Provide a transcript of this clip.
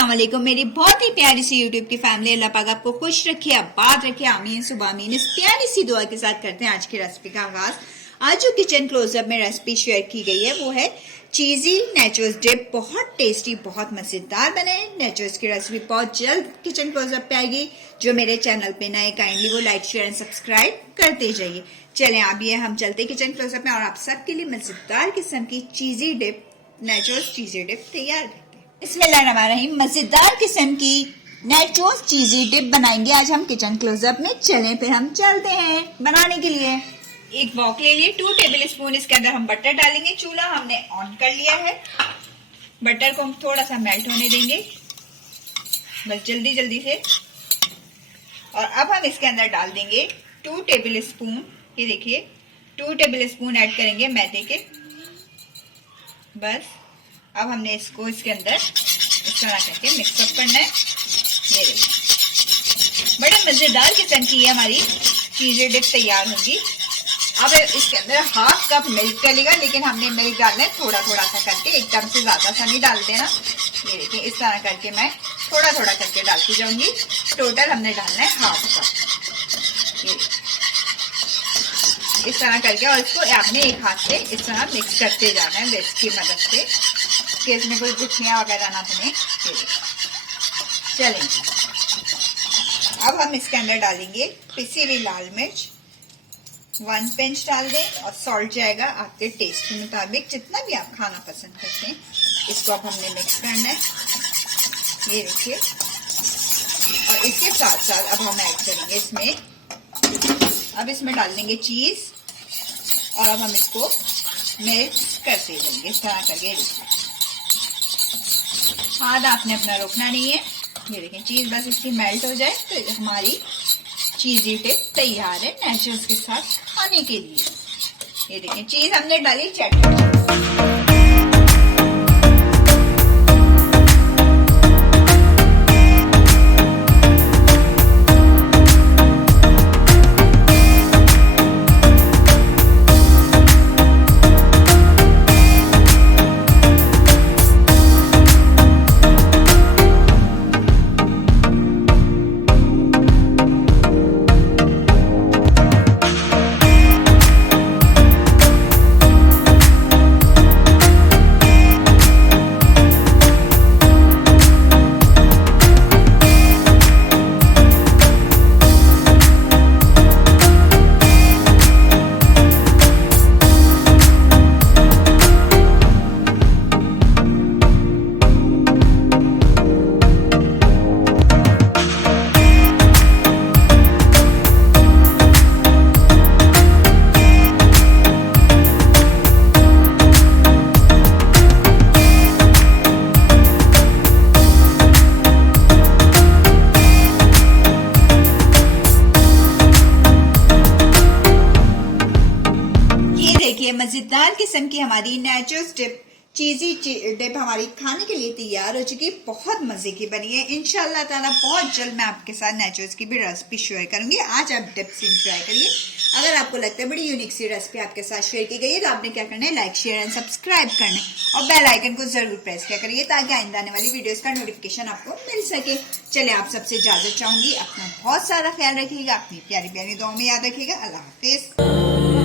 अस्सलाम वालेकुम मेरी बहुत ही प्यारी सी यूट्यूब की फैमिली। अल्लाह पाक आपको खुश रखे, आबाद रखे, आमीन सुबह आमीन। इस प्यारी सी दुआ के साथ करते हैं आज की रेसिपी का आगाज। आज जो किचन क्लोजअप में रेसिपी शेयर की गई है वो है चीजी नेचोस डिप। बहुत टेस्टी, बहुत मजेदार बने। नेचोस की रेसिपी बहुत जल्द किचन क्लोजअप पे आएगी। जो मेरे चैनल पे नए काइंडली वो लाइक शेयर एंड सब्सक्राइब करते जाइए। चलें अब ये हम चलते किचन क्लोजअप में और आप सबके लिए मजेदार किस्म की चीजी डिप, नेचोस चीजी डिप तैयार करते हैं। बिस्मिल्लाहिर्रहमानिर्रहीम। मजेदार किस्म की नेचोस चीजी डिप बनाएंगे आज हम किचन क्लोजअप में। चलें फिर हम चलते हैं बनाने के लिए। एक वॉक ले लिए, 2 टेबल स्पून इसके अंदर हम बटर डालेंगे। चूल्हा हमने ऑन कर लिया है। बटर को हम थोड़ा सा मेल्ट होने देंगे, बस जल्दी जल्दी से। और अब हम इसके अंदर डाल देंगे 2 टेबल स्पून, ये देखिए 2 टेबल स्पून ऐड करेंगे मैदे के। बस अब हमने इसको इसके अंदर इस तरह करके मिक्सअप करना है। ये देखिए बड़े मजेदार किस्म की हमारी चीजें डिप तैयार होगी। अब इसके अंदर 1/2 कप मिल्क डलेगा, लेकिन हमने मिल्क डालना है थोड़ा थोड़ा सा करके, एकदम से ज्यादा सा नहीं डाल देना। ये देखिए इस तरह करके मैं थोड़ा थोड़ा करके डालती जाऊंगी। टोटल हमने डालना है 1/2 कप। ये इस तरह करके, और इसको आपने एक हाथ से इस तरह मिक्स करते जाना है विस्क की मदद से कि इसमें कोई गुठलियां वगैरह ना बने। चलें अब हम इसके अंदर डालेंगे पिसी हुई लाल मिर्च, 1 पिंच डाल दें, और सॉल्ट जाएगा आपके टेस्ट के मुताबिक, जितना भी आप खाना पसंद करते हैं। इसको अब हमने मिक्स करना है, ये देखिए। और इसके साथ साथ अब हम ऐड करेंगे अब इसमें डाल देंगे चीज, और अब हम इसको मिक्स करते जाएंगे इस तरह करके। हाथ आपने अपना रोकना नहीं है। ये देखें चीज बस इसकी मेल्ट हो जाए तो हमारी चीजी डिप तैयार है नेचोस के साथ खाने के लिए। ये देखें चीज हमने डाली चटनी। मजेदार किस्म की हमारी नेचोस डिप, चीजी डिप हमारी खाने के लिए तैयार हो चुकी। बहुत मजे की बनी है। इंशाल्लाह ताला बहुत जल्द मैं आपके साथ नेचोस की भी रेसिपी शेयर करूंगी। आज आप डिप से ट्राई करिए। अगर आपको लगता है बड़ी यूनिक सी रेसिपी आपके साथ शेयर की गई है तो आपने क्या करना है, लाइक शेयर एंड सब्सक्राइब करना है, और बेल आइकन को जरूर प्रेस किया करिए ताकि आइंदा आने वाली वीडियोस का नोटिफिकेशन आपको मिल सके। चले आप सबसे इजाजत चाहूंगी। अपना बहुत सारा ख्याल रखिएगा, अपनी प्यारी प्यारी दुआओं में याद रखिएगा। अल्लाह हाफिज।